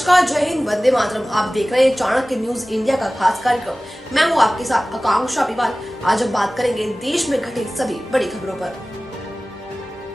नमस्कार, जय हिंद, वंदे मातरम। आप देख रहे हैं चाणक्य न्यूज इंडिया का खास कार्यक्रम। मैं हूं आपके साथ आकांक्षा पिवाल। आज हम बात करेंगे देश में घटे सभी बड़ी खबरों पर।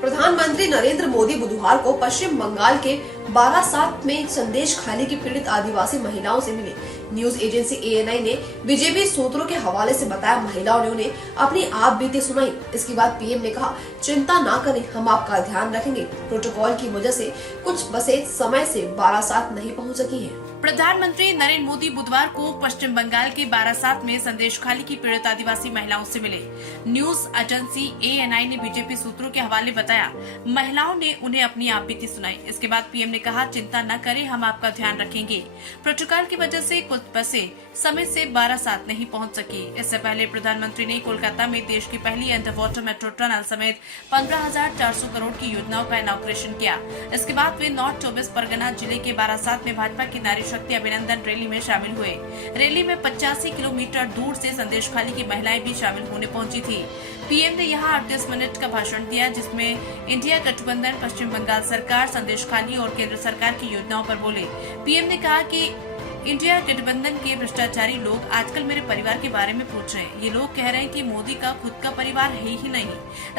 प्रधानमंत्री नरेंद्र मोदी बुधवार को पश्चिम बंगाल के बारासात में संदेश खाली की पीड़ित आदिवासी महिलाओं से मिले। न्यूज एजेंसी ANI ने बीजेपी सूत्रों के हवाले से बताया, महिलाओं ने उन्हें अपनी आप बीती सुनाई। इसके बाद PM ने कहा, चिंता ना करें, हम आपका ध्यान रखेंगे। प्रोटोकॉल की वजह से कुछ बसें समय से बारासात नहीं पहुंच सकी हैं। प्रधानमंत्री नरेंद्र मोदी बुधवार को पश्चिम बंगाल के बारासात में संदेश खाली की पीड़ित आदिवासी महिलाओं से मिले। न्यूज एजेंसी ANI ने बीजेपी सूत्रों के हवाले बताया, महिलाओं ने उन्हें अपनी आप बीती सुनाई। इसके बाद PM ने कहा, चिंता न करें, हम आपका ध्यान रखेंगे। प्रोटोकॉल की वजह से कुछ बसें समय से बारासात नहीं पहुंच सकी। इससे पहले प्रधानमंत्री ने कोलकाता में देश की पहली अंडर वाटर मेट्रो टनल समेत 15,400 करोड़ की योजनाओं का इनॉग्रेशन किया। इसके बाद वे नॉर्थ 24 परगना जिले के बारासात में भाजपा की नारी शक्ति अभिनंदन रैली में शामिल हुए। रैली में 85 किलोमीटर दूर से संदेश खाली की महिलाएं भी शामिल होने पहुंची थी। PM ने यहां 38 मिनट का भाषण दिया, जिसमें इंडिया गठबंधन, पश्चिम बंगाल सरकार, संदेश खाली और केंद्र सरकार की योजनाओं पर बोले। PM ने कहा कि इंडिया गठबंधन के भ्रष्टाचारी लोग आजकल मेरे परिवार के बारे में पूछ रहे हैं। ये लोग कह रहे हैं कि मोदी का खुद का परिवार है ही नहीं,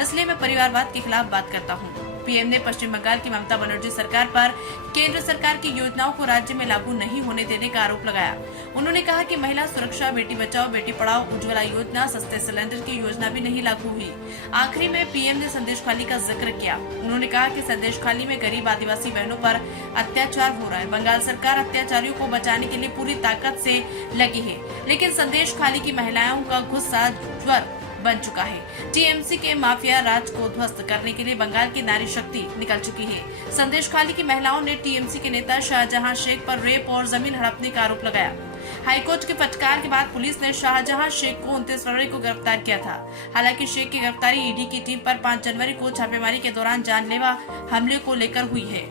इसलिए मैं परिवारवाद के खिलाफ बात करता हूँ। PM ने पश्चिम बंगाल की ममता बनर्जी सरकार पर केंद्र सरकार की योजनाओं को राज्य में लागू नहीं होने देने का आरोप लगाया। उन्होंने कहा कि महिला सुरक्षा, बेटी बचाओ बेटी पढ़ाओ, उज्ज्वला योजना, सस्ते सिलेंडर की योजना भी नहीं लागू हुई। आखिरी में PM ने संदेश खाली का जिक्र किया। उन्होंने कहा कि संदेश खाली में गरीब आदिवासी बहनों पर अत्याचार हो रहा है। बंगाल सरकार अत्याचारियों को बचाने के लिए पूरी ताकत से लगी है, लेकिन संदेश खाली की महिलाओं का गुस्सा ज्वर बन चुका है। TMC के माफिया राज को ध्वस्त करने के लिए बंगाल की नारी शक्ति निकल चुकी है। संदेश खाली की महिलाओं ने TMC के नेता शाहजहां शेख पर रेप और जमीन हड़पने का आरोप लगाया। हाईकोर्ट के फटकार के बाद पुलिस ने शाहजहां शेख को 29 फरवरी को गिरफ्तार किया था। हालांकि शेख की गिरफ्तारी ED की टीम पर 5 जनवरी को छापेमारी के दौरान जानलेवा हमले को लेकर हुई है।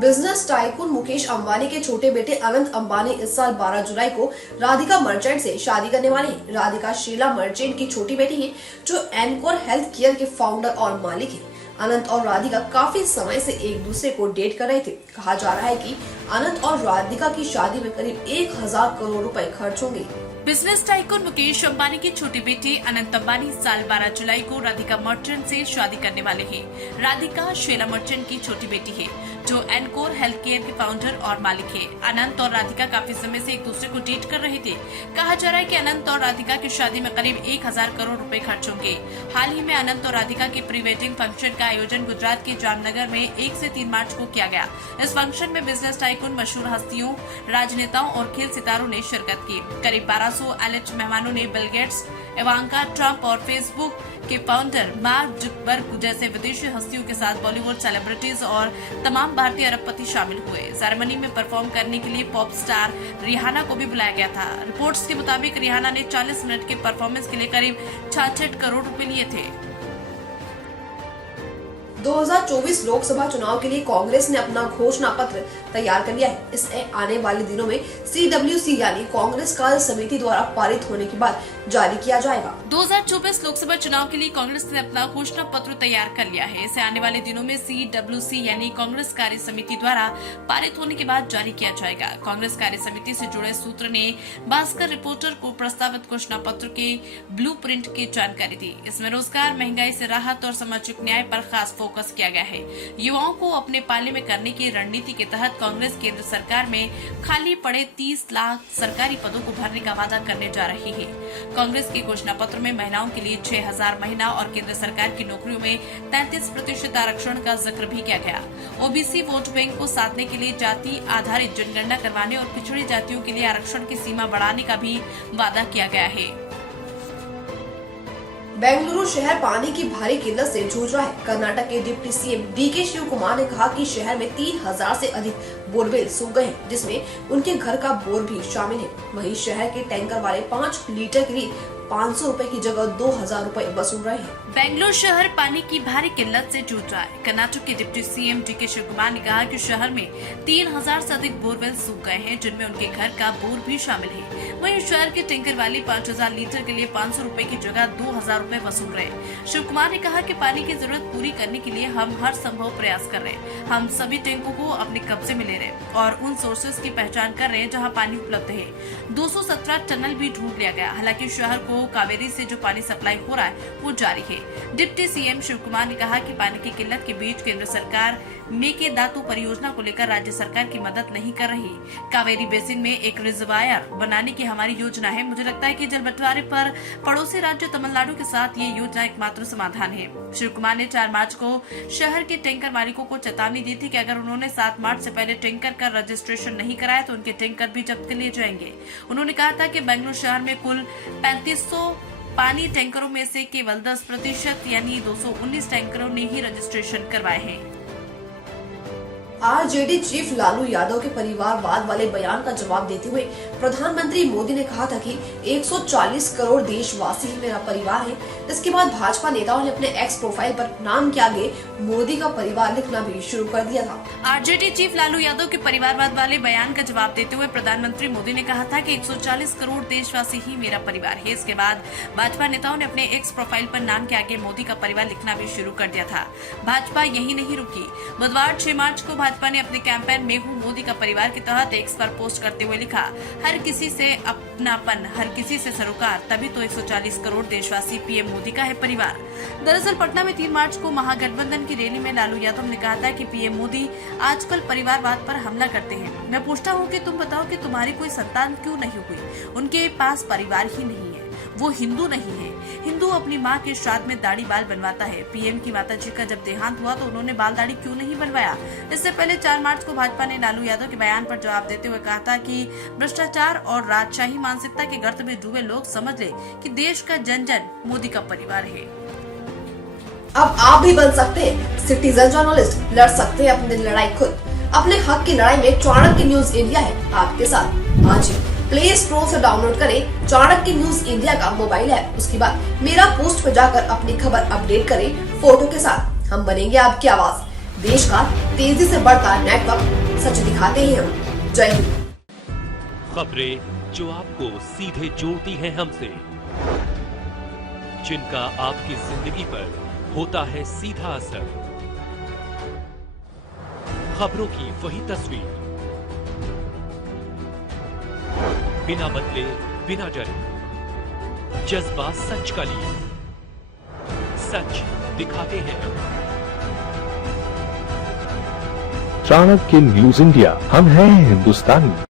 बिजनेस टाइकून मुकेश अंबानी के छोटे बेटे अनंत अंबानी इस साल 12 जुलाई को राधिका मर्चेंट से शादी करने वाले हैं। राधिका शीला मर्चेंट की छोटी बेटी है, जो एनकोर हेल्थ केयर के फाउंडर और मालिक है। अनंत और राधिका काफी समय से एक दूसरे को डेट कर रहे थे। कहा जा रहा है कि अनंत और राधिका की शादी में करीब 1000 करोड़ रुपए खर्च होंगे। बिजनेस टाइकून मुकेश अंबानी की छोटी बेटी अनंत अंबानी साल 12 जुलाई को राधिका मर्चेंट से शादी करने वाले हैं। राधिका शीला मर्चेंट की छोटी बेटी है, जो एनकोर हेल्थ केयर के फाउंडर और मालिक है। अनंत और राधिका काफी समय से एक दूसरे को डेट कर रहे थे। कहा जा रहा है कि अनंत और राधिका की शादी में करीब 1000 करोड़ रुपए खर्च होंगे। हाल ही में अनंत और राधिका के प्री वेडिंग फंक्शन का आयोजन गुजरात के जामनगर में 1 से 3 मार्च को किया गया। इस फंक्शन में बिजनेस टाइकून, मशहूर हस्तियों, राजनेताओं और खेल सितारों ने शिरकत की। करीब 1200 एलिट मेहमानों ने बिल गेट्स, इवांका ट्रंप और फेसबुक के फाउंडर मार्क जुकरबर्ग जैसे विदेशी हस्तियों के साथ बॉलीवुड सेलिब्रिटीज और तमाम भारतीय अरबपति शामिल हुए। सेरेमनी में परफॉर्म करने के लिए पॉप स्टार रिहाना को भी बुलाया गया था। रिपोर्ट्स के मुताबिक रिहाना ने 40 मिनट के परफॉर्मेंस के लिए करीब 66 करोड़ रुपए लिए थे। 2024 लोकसभा चुनाव के लिए कांग्रेस ने अपना घोषणा पत्र तैयार कर लिया है। इसे आने वाले दिनों में CWC यानी कांग्रेस कार्य समिति द्वारा पारित होने के बाद जारी किया जाएगा। 2024 लोकसभा चुनाव के लिए कांग्रेस ने अपना घोषणा पत्र तैयार कर लिया है। इसे आने वाले दिनों में CWC यानी कांग्रेस कार्य समिति द्वारा पारित होने के बाद जारी किया जाएगा। कांग्रेस कार्य समिति से जुड़े सूत्र ने भास्कर रिपोर्टर को प्रस्तावित घोषणा पत्र के ब्लूप्रिंट की जानकारी दी। इसमें रोजगार, महंगाई से राहत और सामाजिक न्याय पर खास फोकस किया गया है। युवाओं को अपने पाले में करने की रणनीति के तहत कांग्रेस केंद्र सरकार में खाली पड़े 30 लाख सरकारी पदों को भरने का वादा करने जा रही है। कांग्रेस के घोषणा पत्र में महिलाओं के लिए 6000 महीना और केंद्र सरकार की नौकरियों में 33% आरक्षण का जिक्र भी किया गया। OBC वोट बैंक को साधने के लिए जाति आधारित जनगणना करवाने और पिछड़ी जातियों के लिए आरक्षण की सीमा बढ़ाने का भी वादा किया गया है। बेंगलुरु शहर पानी की भारी किल्लत से जूझ रहा है। कर्नाटक के deputy CM DK Shiv Kumar ने कहा कि शहर में 3000 से अधिक बोरवेल सूख गए हैं, जिसमें उनके घर का बोर भी शामिल है। वहीं शहर के टैंकर वाले 5 लीटर के लिए 500 रुपए की जगह 2000 रुपए वसूल रहे हैं। बेंगलुरु शहर पानी की भारी किल्लत से जूझ रहा है। कर्नाटक के डिप्टी सीएम डी के शिव कुमार ने कहा कि शहर में 3000 से अधिक बोरवेल सूख गए हैं, जिनमें उनके घर का बोर भी शामिल है। वहीं शहर की टैंकर वाली 5000 लीटर के लिए 500 रुपए की जगह 2000 रुपए वसूल रहे हैं। शिव कुमार ने कहा कि पानी की जरूरत पूरी करने के लिए हम हर संभव प्रयास कर रहे हैं। हम सभी टैंकों को अपने कब्जे में ले रहे हैं और उन सोर्सेज की पहचान कर रहे हैं जहां पानी उपलब्ध है। 217 टनल भी ढूंढ लिया गया। हालांकि शहर को कावेरी से जो पानी सप्लाई हो रहा है वो जारी है। डिप्टी सीएम शिव कुमार ने कहा कि पानी की किल्लत के बीच केंद्र सरकार मेकेदातु परियोजना को लेकर राज्य सरकार की मदद नहीं कर रही। कावेरी बेसिन में एक रिजर्वायर बनाने की हमारी योजना है। मुझे लगता है कि जल बंटवारे पर पड़ोसी राज्य तमिलनाडु के साथ ये योजना एकमात्र समाधान है। शिव कुमार ने 4 मार्च को शहर के टैंकर मालिकों को चेतावनी दी थी कि अगर उन्होंने 7 मार्च से पहले टैंकर का रजिस्ट्रेशन नहीं कराया तो उनके टैंकर भी जब्त कर लिए जाएंगे। उन्होंने कहा था कि बेंगलुरु शहर में कुल 3500 पानी टैंकरों में से केवल 10% यानी 219 टैंकरों ने ही रजिस्ट्रेशन करवाए हैं। आरजेडी चीफ लालू यादव के परिवारवाद वाले बयान का जवाब देते हुए प्रधानमंत्री मोदी ने कहा था कि 140 करोड़ देशवासी ही मेरा परिवार है। इसके बाद भाजपा नेताओं ने अपने एक्स प्रोफाइल पर नाम के आगे मोदी का परिवार लिखना भी शुरू कर दिया था। आरजेडी चीफ लालू यादव के परिवारवाद वाले बयान का जवाब देते हुए प्रधानमंत्री मोदी ने कहा था कि 140 करोड़ देशवासी ही मेरा परिवार है। इसके बाद भाजपा नेताओं ने अपने एक्स प्रोफाइल पर नाम के आगे मोदी का परिवार लिखना भी शुरू कर दिया था। भाजपा यही नहीं रुकी। बुधवार 6 मार्च को भाजपा ने अपने कैंपेन में हूँ मोदी का परिवार के तहत एक्स पर पोस्ट करते हुए लिखा, हर किसी से अपनापन, हर किसी से सरोकार, तभी तो 140 करोड़ देशवासी पीएम मोदी का है परिवार। दरअसल पटना में 3 मार्च को महागठबंधन की रैली में लालू यादव ने कहा था कि पीएम मोदी आजकल परिवारवाद पर हमला करते हैं। मैं पूछता हूँ कि तुम बताओ कि तुम्हारी कोई संतान क्यों नहीं हुई? उनके पास परिवार ही नहीं है। वो हिंदू नहीं है। हिंदू अपनी माँ के श्राद्ध में दाढ़ी बाल बनवाता है। पीएम की माताजी का जब देहांत हुआ तो उन्होंने बाल दाढ़ी क्यों नहीं बनवाया? इससे पहले 4 मार्च को भाजपा ने लालू यादव के बयान पर जवाब देते हुए कहा था कि भ्रष्टाचार और राजशाही मानसिकता के गर्त में डूबे लोग समझ ले कि देश का जन जन मोदी का परिवार है। अब आप भी बन सकते हैं सिटीजन जर्नलिस्ट, लड़ सकते हैं अपनी लड़ाई खुद। अपने हक की लड़ाई में चाणक्य न्यूज इंडिया है आपके साथ। आज ही प्ले स्टोर से डाउनलोड करें चाणक्य न्यूज इंडिया का मोबाइल ऐप। उसके बाद मेरा पोस्ट पे जाकर अपनी खबर अपडेट करें फोटो के साथ। हम बनेंगे आपकी आवाज। देश का तेजी से बढ़ता नेटवर्क, सच दिखाते हैं हम। जय हिंद। खबरें जो आपको सीधे जोड़ती हैं हमसे, जिनका आपकी जिंदगी पर होता है सीधा असर, खबरों की वही तस्वीर, बिना बदले बिना डरे, जज्बा सच का लिए, सच दिखाते हैं। चाणक्य न्यूज इंडिया, हम हैं हिंदुस्तानी।